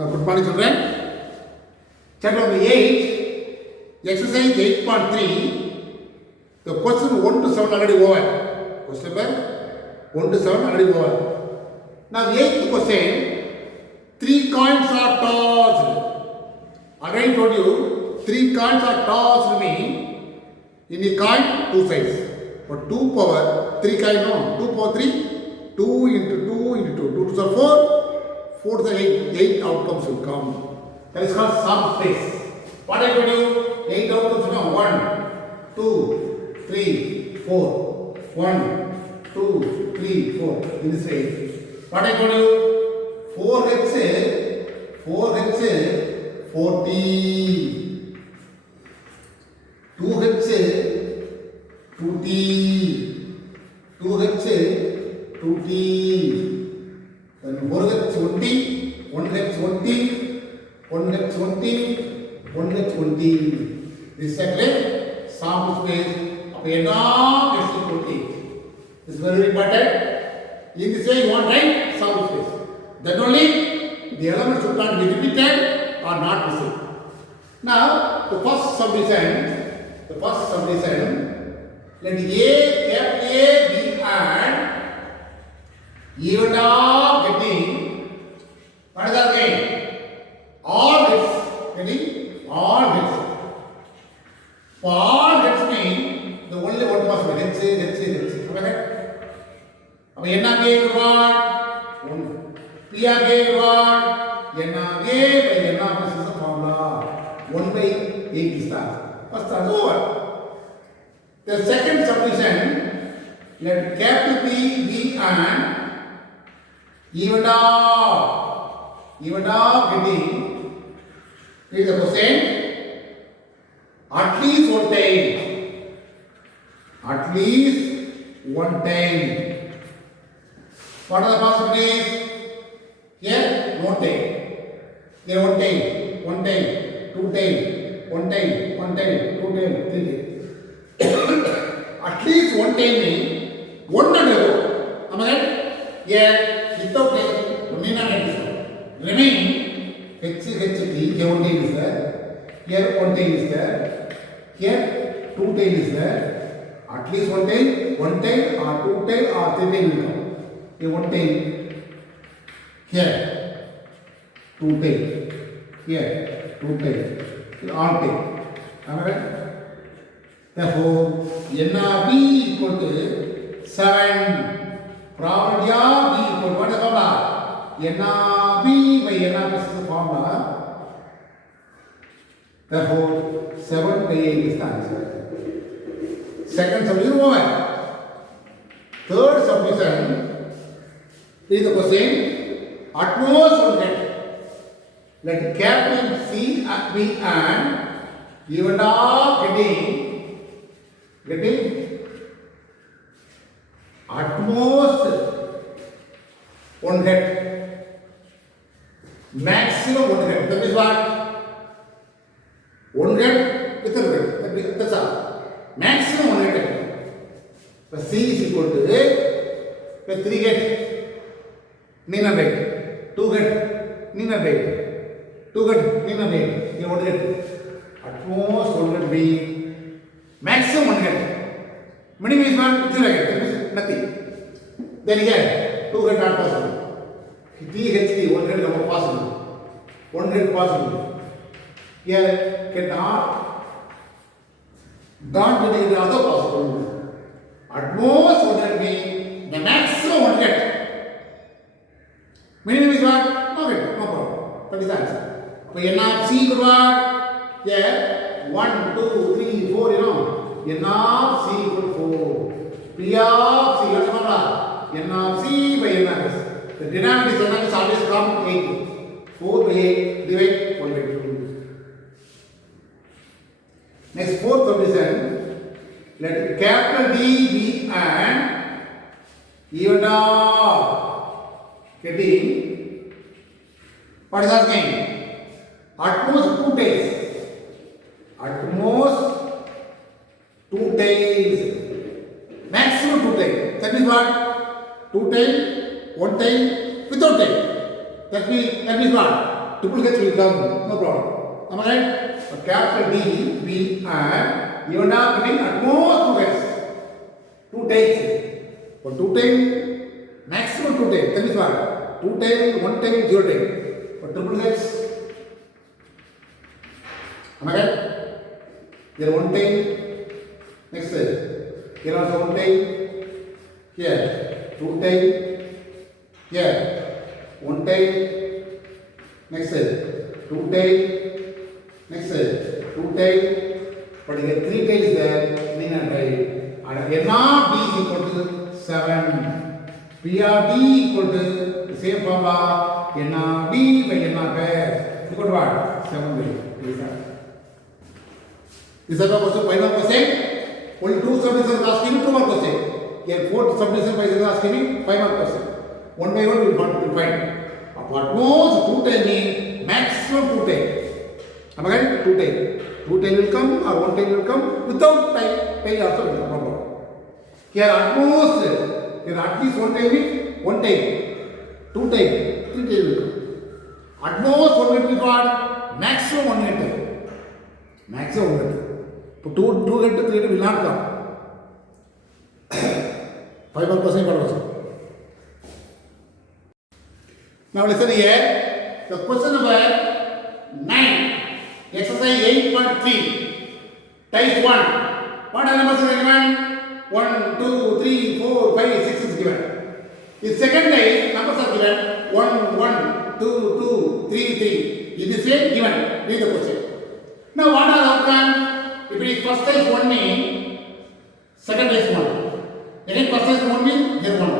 Good morning, children. Chapter number 8, exercise 8.3. The question 1 to 7 already over. Question number 1 to 7 already over. Now, 8th question, 3 coins are tossed. Already told you, 3 coins are tossed mean in a coin, 2 sides. But 2 power 3 coin, no, 2 power 3, 2 into 2 into 2. 2 to the 4. 4 to the 8 outcomes will come. That is called sum space. What I told you? 8 outcomes will come. 1, 2, 3, 4. 1, 2, 3, 4. In this way. What I told you? 4 hexes, 40. 2 hexes, 2t. 2 hexes, 2t. Then 4 hex 20, 1 hex 20, 1 hex 20, 1 hex 20. This is actually sample space of n of x equal to 8. This is very important. In this way, you want right sample space. Then only the elements should not be repeated or not missing. Now, the first subdivision, let A, capital A be and even of getting, what is that again? All bits, getting all bits. For all bits mean the only one possible, let's say. Okay? Now, n of A is what? 1. P of A is what? n of A by n of S is the formula. 1 by 8 is that. First that's over. The second subdivision, let capital B be and even of getting is the question at least one time. At least one time. What are the possibilities? Here, no time. Here, one time, 2 time, 1 time, 2 time, 3 time. At least one time means 1 and above. Am I right? Here, without taking, only not remaining, HT, here 1 tail is there, here 1 tail is there, here 2 tail is there, at least 1 tail or 2 tail or 3 tail will come. Here 1 tail, here 2 tail, here 2 tail, here all tail. Am I right? Therefore, n of b equal to 7. Probability of b equal to what is the formula? n of b by n of s is the formula. Therefore, 7 by 8 is the answer. Second subdivision over. Third subdivision is the question. At most one get. Let capital C be and even of getting at most one get, maximum one get. That is what? One get with a get. That's all. Maximum one get. The C is equal to A. The 3 get. Nina get. 2 get. Nina get. 2 get. Nina get. Here 1 get. At most one get be maximum one get. Minimum is what? 0 get. That means nothing. Then again, 2 get not possible. THT, 1 get not possible. 1 get possible. Here, cannot. Not getting the other possible. At most, 1 get mean the maximum 1 get. Minimum is what? No get, no problem. That is the answer. So, n of C is what? Here, 1, 2, 3, 4, you know. n of C equal to 4. P of C, what's the formula? n of C by n of S. The denominator n of S always come 8. 4 by 8 divide 1 by 2. Next, fourth subdivision. Let capital D be and even of getting. What is asking? At most 2 tails. At most 2 tails. Maximum 2 tails. That means what? 2 tail, 1 tail, without tail. That means what? triple H will come, no problem. Am I right? But capital D, B and even now getting at most 2 H's. 2 tails. For 2 tail, maximum 2 tail. That is what? 2 tail, 1 tail, 0 tail. For triple H. Am I right? Here 1 tail. Next here also 1 tail. Here 2 tail. Here 1 tail. Next 2 tail. Next 2 tail. But here 3 tail is there. Mean and right. And N of D is equal to 7. P of D equal to the same formula. N of D by N of S equal to what? 7 by. Is that the question? 5 more question. Only 2 subdivisions are asking 2 more question. Here 4 subdivisions are asking 5 more question. One by one we will find. At most 2 tail means maximum 2 tail. Am I right? 2 tail. 2 tail will come or 1 tail will come without tail also will come. Here at most, here at least 1 tail means 1 tail. 2 tail, 3 tail will come. At most 1 will be what? Maximum 1 tail. Maximum 1 tail. So 2 get to 3 will not come. 5 more percent also. Now listen here. The question number 9. Exercise 8.3. Type 1. What are the numbers are given? 1, 2, 3, 4, 5, 6 is given. The second type numbers are given. 1, 1, 2, 2, 3, 3. In this way given. Read the question. Now what are the outcomes? If it is first type 1 means, second type 1. Again first type 1 means here 1.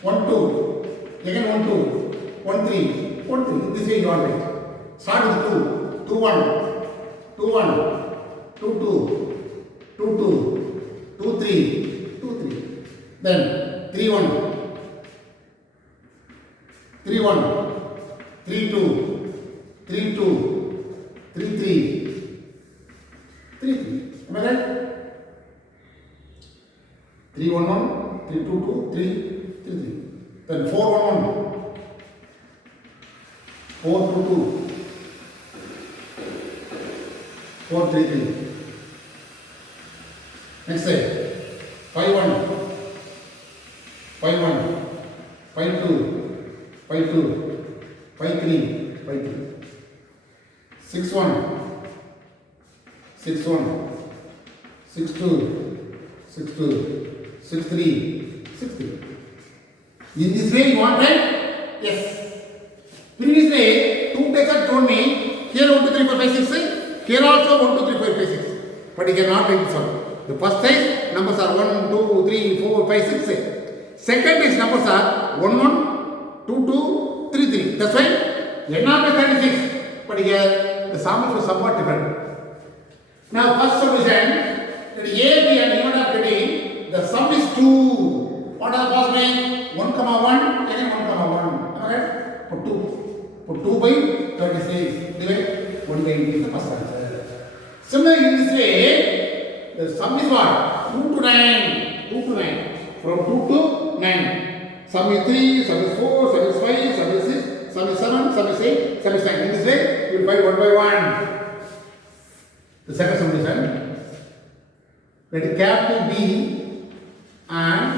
1, 2. Again 1, 2. 1, 3. 1, 3. In this way you always. Start with 2. 2, 1. 2, 1. 2, 2. 2, 2. 2, 3. 2, 3. Then 3, 1. 3, 1. 3, 2. 3, 2. 3, 3. 3, 3. Am I right? 3, 1, 1. 3, 2, 2. 3, 3, 3. Then 4, 1, 1. 4, 2, 2. 4, 3, 3. Next say 5, 1. 5, 1. 5, 2. 5, 2. 5, 3. 5, 3. 6, 1. 6, 1. 6, 2. 6, 2. 6, 3. 6, 3. In this way you want, right? Yes. Previously, 2 texts told me here 1, 2, 3, 4, 5, 6. Here also 1, 2, 3, 4, 5, 6. But you cannot take this one. The first size numbers are 1, 2, 3, 4, 5, 6. Second is numbers are 1, 1, 2, 2, 3, 3. That's why N of 36. But here the sum is somewhat different. Now first solution, that A, B and even are getting, the sum is 2. What are the possibilities? 1, 1, again 1, 1. Alright? Put 2. Put 2 by 36. Divide 1 by 8 is the first answer. Similarly in this way, the sum is what? 2 to 9. 2 to 9. From 2 to 9. Sum is 3, sum is 4, sum is 5, sum is 6, sum is 7, sum is 8, sum is 9. In this way, you will find 1 by 1. The second solution, let capital B and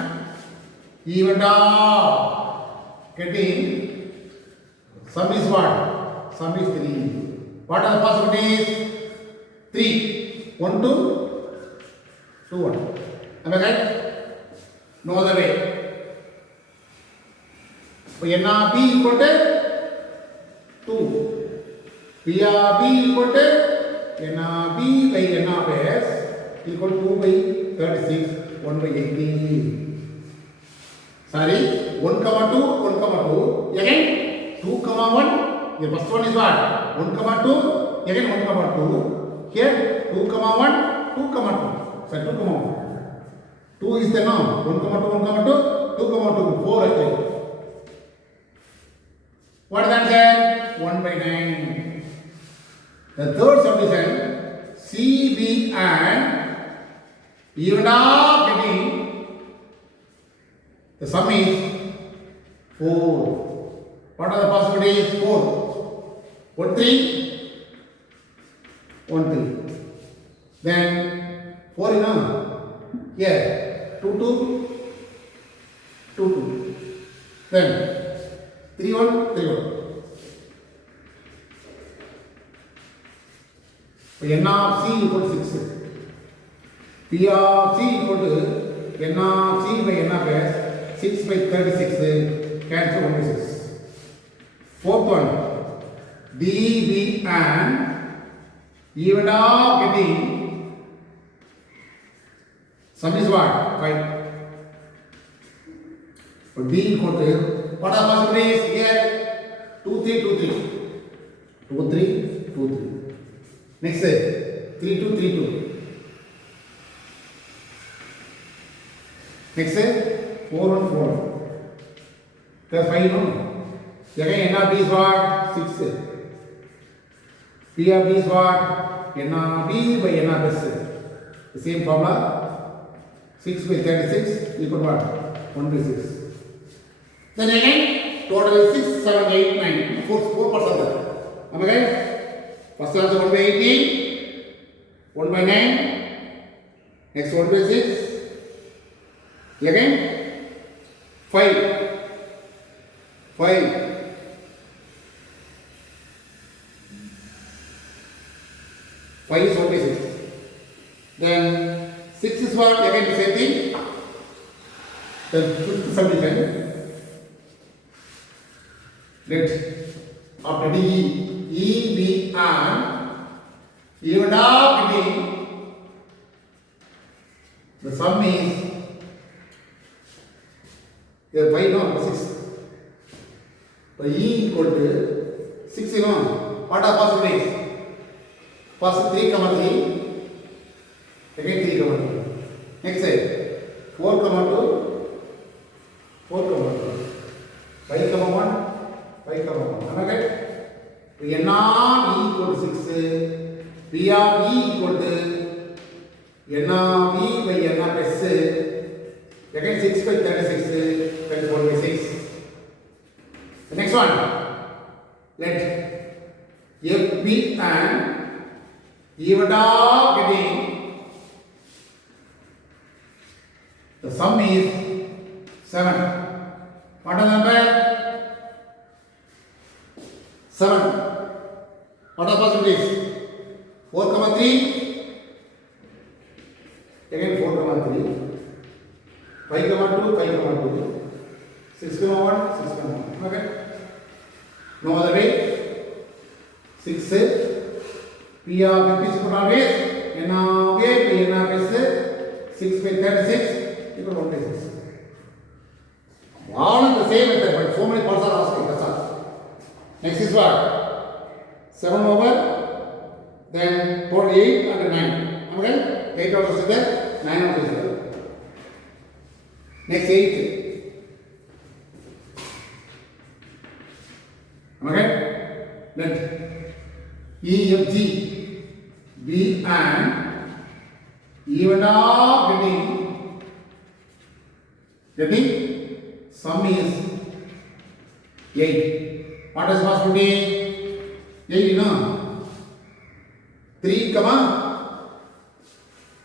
even dot getting sum is what? Sum is 3. What are the possibilities? 3. 1, 2, 2, 1. Am I right? No other way. So N of B equal to 2. P of B equal to N of B by N of S equal to 2 by 36, 1 by 18. Sorry, 1, 2, 1, 2. Again, 2, 1. The first one is what? 1, 2. Again 1, 2. Here 2, 1, 2, 2. So 2, 1. 2 is the norm. 1, 2, 1, 2, 2, 4 actually. What is the answer? 1 by 9. The third subdivision, C, B and even up getting the sum is 4. What are the possibilities? 4. 1 3 1 3. Then 4 you know here 2 2 2 2. Then 3 1 3 1. So n of c equal to 6. P of c equal to n of c by n of s. 6 by 36 cancel 1 by 6. Fourth one, d, b and even of getting sum is what? 5. So d equal to what are possibilities here? 2 3 2 3 2 3 2 3. Next 3 2 3 2. Next 4 1 4. Plus 5 no. Again n of b is what? 6. P of b is what? n of b by n of s. The same formula. 6 by 36 equal to what? 1 by 6. Then again total is 6 7 8 9. 4 parts are there. Am I right? First answer 1 by 18, 1 by 9, next 1 by 6, again 5, 5, 5 is 1 by 6. Then 6 is what? Again the same thing. Then 75. Let after D, E, B and even up D, the sum is here 5 no 6. So E equal to 6 you know what are possibilities? First 3 comma 3, again 3 comma 2. Next side 4 comma 2, 4 comma 2, 5 comma 1, 5 comma 1. Am I right? So n of e equal to 6, p of e equal to n of e by n of s, again 6 by 36, that is 1 by 6. The next one, let f b and even of getting the sum is 7. What is the number? 7. What are possibilities? 4 comma 3, again 4 comma 3, 5 comma 2, 5 comma 2, 6 comma 1, 6 comma 1. Okay? No other way. 6 p of f is equal to always n of a by n of s, 6 by 36 equal to 1 by 6. All in the same method, but so many parts are asking. That's all. Next is what? 7 over, then 48 and 9. Okay? 8 out of 7, 9 out of 7. Next 8. Okay? Let E, F, G, B and even of getting sum is 8. What is possibility? 8 you know. 3 comma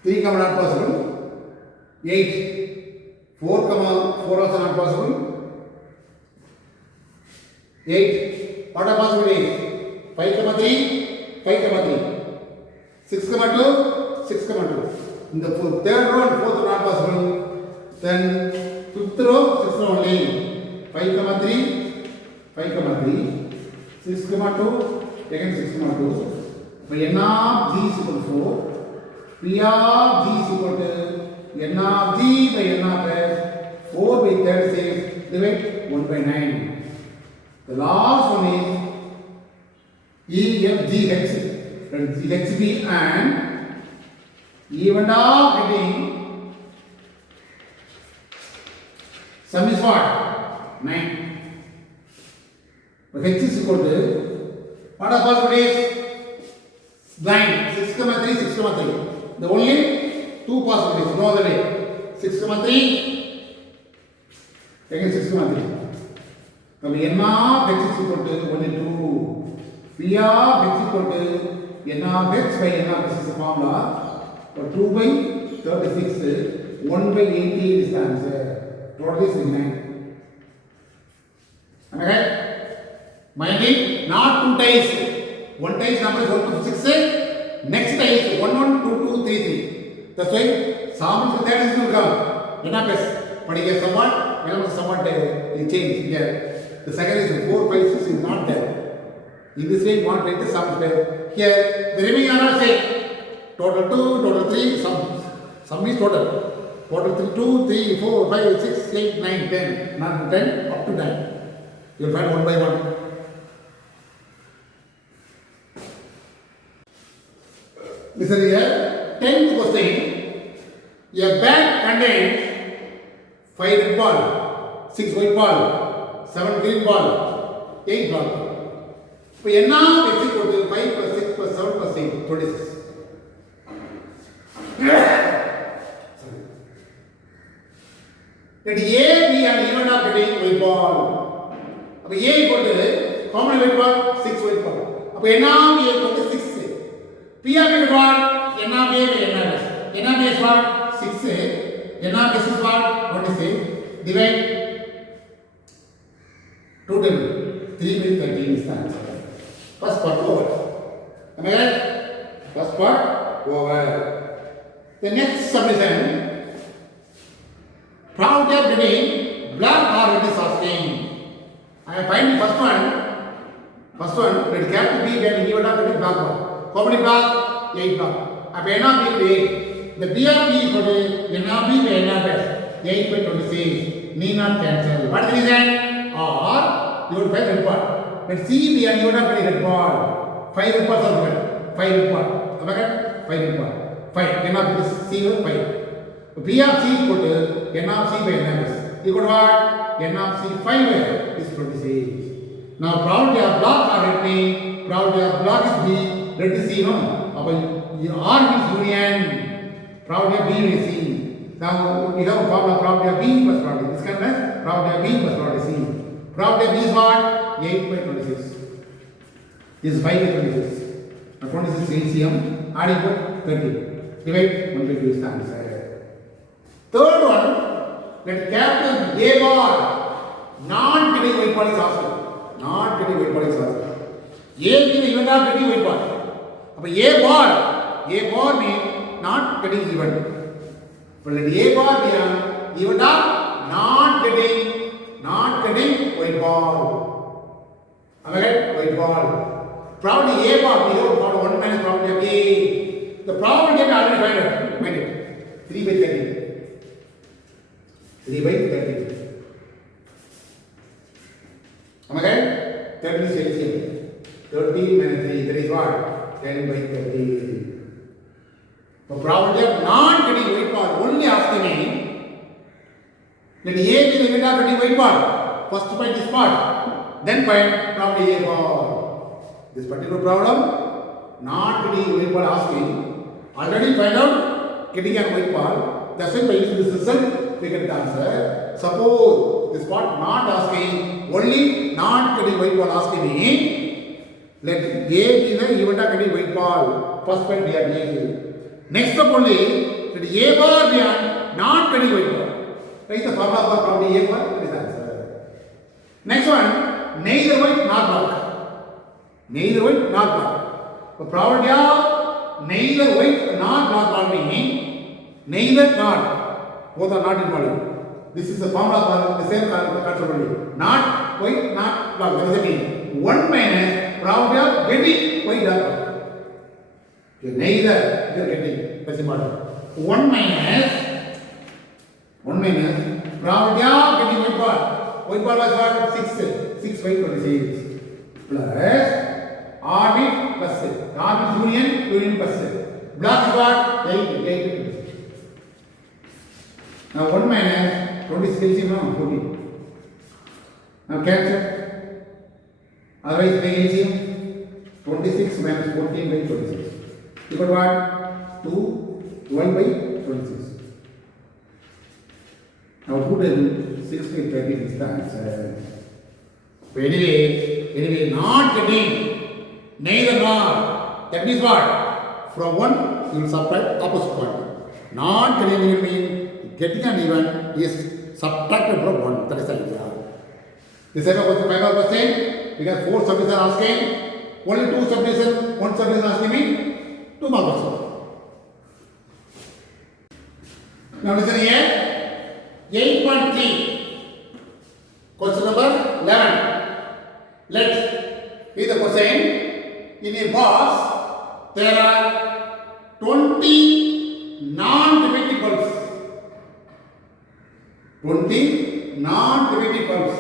not possible. 8. 4 comma 4 also not possible. 8. What are possibilities? 5 comma 3, 5 comma 3. 6 comma 2, 6 comma 2. In the third row and fourth row not possible. Then fifth row, 6th row only. 5 comma 3, 5 comma 3, 6 comma 2, again 6 comma 2. By n of g is equal to 4. P of g is equal to n of g by n of s. 4 by 36 divide 1 by 9. The last one is E, F, G, H. H, B and even of getting sum is what? 9. But H is equal to what are possibilities? 9. 6 comma 3, 6 comma 3. The only two possibilities, no other way. 6 comma 3, again 6 comma 3. So n of H is equal to only 2. P of x equal to n of x by n of x is the formula. So 2 by 36, 1 by 88 is the answer. Total is 9. Am I right? Mind it, not 2 times. 1 times number is 1 to 6. Next time 1 1 2 2 3 3. That's why samples that is will come. Enough is. But here somewhat it change here. The second is 4 5 6 is not there. In this way you want to write the sum here. The remaining are not same. Total 2, total 3, sum is total. Total 3, 2, 3, 4, 5, 6, 8, 9, 10. Not 10 up to 9. You will find one by one. Listen here. 10th question. A bag contains 5 red ball, 6 white ball, 7 green ball, 8 ball. So n of x equal to 5 plus 6 plus 7 plus 8, 26. Let A be an event of getting white ball. So A equal to how many white ball? 6 white ball. So n of A equal to 6. P of A is what? N of A by n of S. N of A is what? 6. N of S is what? 26. Divide 2 times 3 by 13 is the answer. First part over. Am I right? First part over. The next submission. Probability of getting black or red is asking. I am finding first one. First one, let capital B get given up with black ball. How many block? 8 block. If n of B is 8, the B of B is equal to n of B by n of S. 8 by 26. Need not cancel. What is the reason? Or you will find red ball. Let C be an event of red ball. 5 red balls are given. 5 red ball. Am I right? 5 red ball. 5. N of this C is 5. P of C equal to n of C by n of S. Equal to what? N of C 5 is 26. Now probability of block or red mean, probability of block is B, red is C, no? R means union. Probability of B is C. Now we have a formula probability of B plus probability. This kind of probability of B plus probability C. Probability of B is what? 8 by 26. This is 5 by 26. Now 26 LCM, R equal 30. Divide 1 by 2 is the answer. Third one, let capital A bar not getting white ball is asking. Not getting white ball is asking. A means the event of getting white ball. A bar means not getting event. But let A bar be an event of not getting white ball. Am I right? White ball. Probability A bar, we have got 1 minus probability of A. The probability I already find out. Find it. 3 by 30. 3 by 30. Am I right? 30 is LCM. 30 minus 3, that is what? 10 by 30. The probability of not getting white ball, only asking me, let A be the event of getting white ball. First find this part, then find probability A ball. This particular problem, not getting white ball asking, already find out getting a white ball. That's why by using this result, we get the answer. Suppose this part not asking, only not getting white ball asking me, let A be the event of getting white ball. First point we have A. Next step only, let A bar be an not getting white ball. Write the formula for probability A bar, that is the answer. Next one, neither white nor black. Neither white nor black. The probability of neither white nor black ball meaning neither nor. Both are not involved. This is the formula for the same concept only. Not white, not black. That does mean 1 minus probability of getting white or black. Neither you are getting. That's important. 1 minus probability of getting white ball. White ball was what? 6 by 26 plus R means plus 6. R means union plus 6. Black is what? 8. Now 1 minus 26 is 14. Now cancel. Otherwise by LCM 26 minus 14 by 26. You got what? 12 by 26. Now 2 times 6 by 30 is the answer. So anyway, not getting neither nor. That means what? From one, you will subtract opposite quantity. Non-Canadian means getting an even is subtracted from one. That is the idea. The final question, we got 4 subjects are asking. Only 2 subjects, 1 subject is asking me 2 marks. Now listen here. 8.3. Question number 11. Let's read the question. In a box, there are 20 non-defective bulbs. 20 non-defective bulbs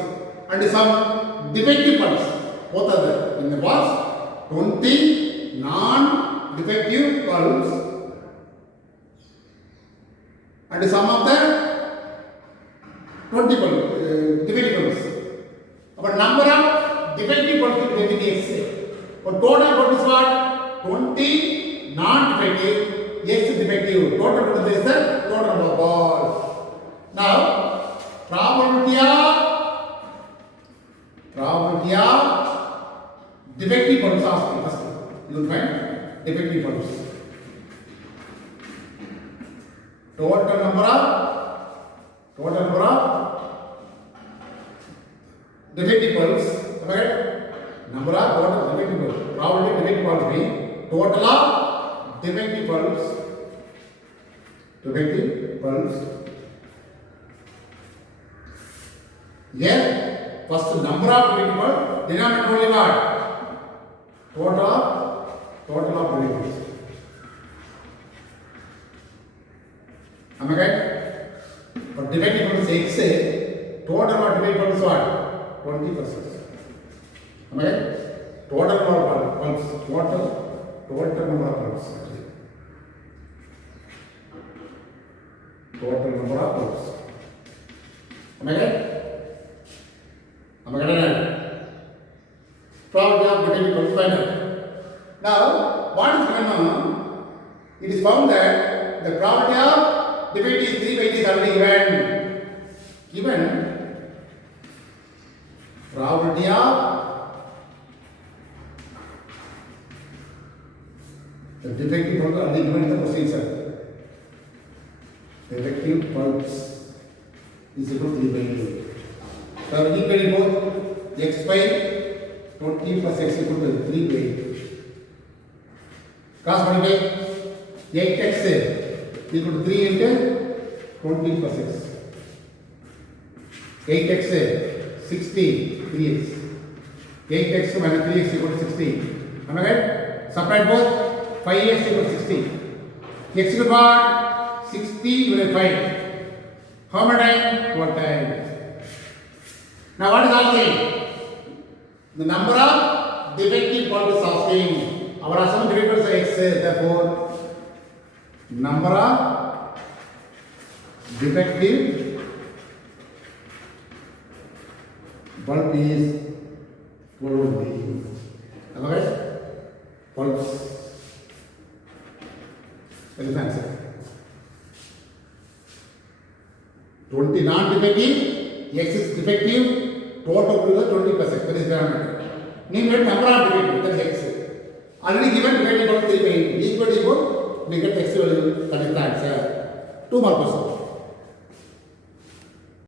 and some defective bulbs. Both are there. In the box, 20 non-defective bulbs and some of the 20 defective bulbs. Our number of defective bulbs will be X. But total bulb is what? 20 non-defective, X defective. Total bulb is the total number of bulbs. Now, probability of defective bulbs asked first. You will find defective bulbs. Total number of defective bulbs. Right? Number of total defective bulbs. Probability defective bulbs mean total of defective bulbs. Defective bulbs. Here, first number of defective bulbs. Denominator only what? Total of defective bulbs. Am I right? But defective bulbs X, total of defective bulbs what? 20%. Am I right? Total number of bulbs. Total number of bulbs. Total number of bulbs. Am I right? Am I right? Probability of defective bulbs final. Now, what is going on? It is found that the probability of defect is 3 by t is already given. Given probability of the defective bulbs already given in the question, sir. Defective bulbs is equal to 3 by 8. So, equal both x by 20 plus x equal to 3 by 8. Cross multiply 8x equal to 3 into 20 plus x. 8x 16, 3x. 8x minus 3x equal to 16. Am I right? Subtract both. 5x equal to 16. X equal to what? 60 divided by 5. How many times? 12 times. Now what is asking? The number of defective bulbs is asking. Our assumption defective bulbs are X. Therefore, number of defective bulb is 12. Am I right? Bulbs. That is the answer. 20 non-defective, X is defective, total to the 20 plus X. That is the parameter. Name it number of defective, that is X. Already given defective bulb 3 by 8. Equal to equal, we get X value, that is the answer. 2 more questions.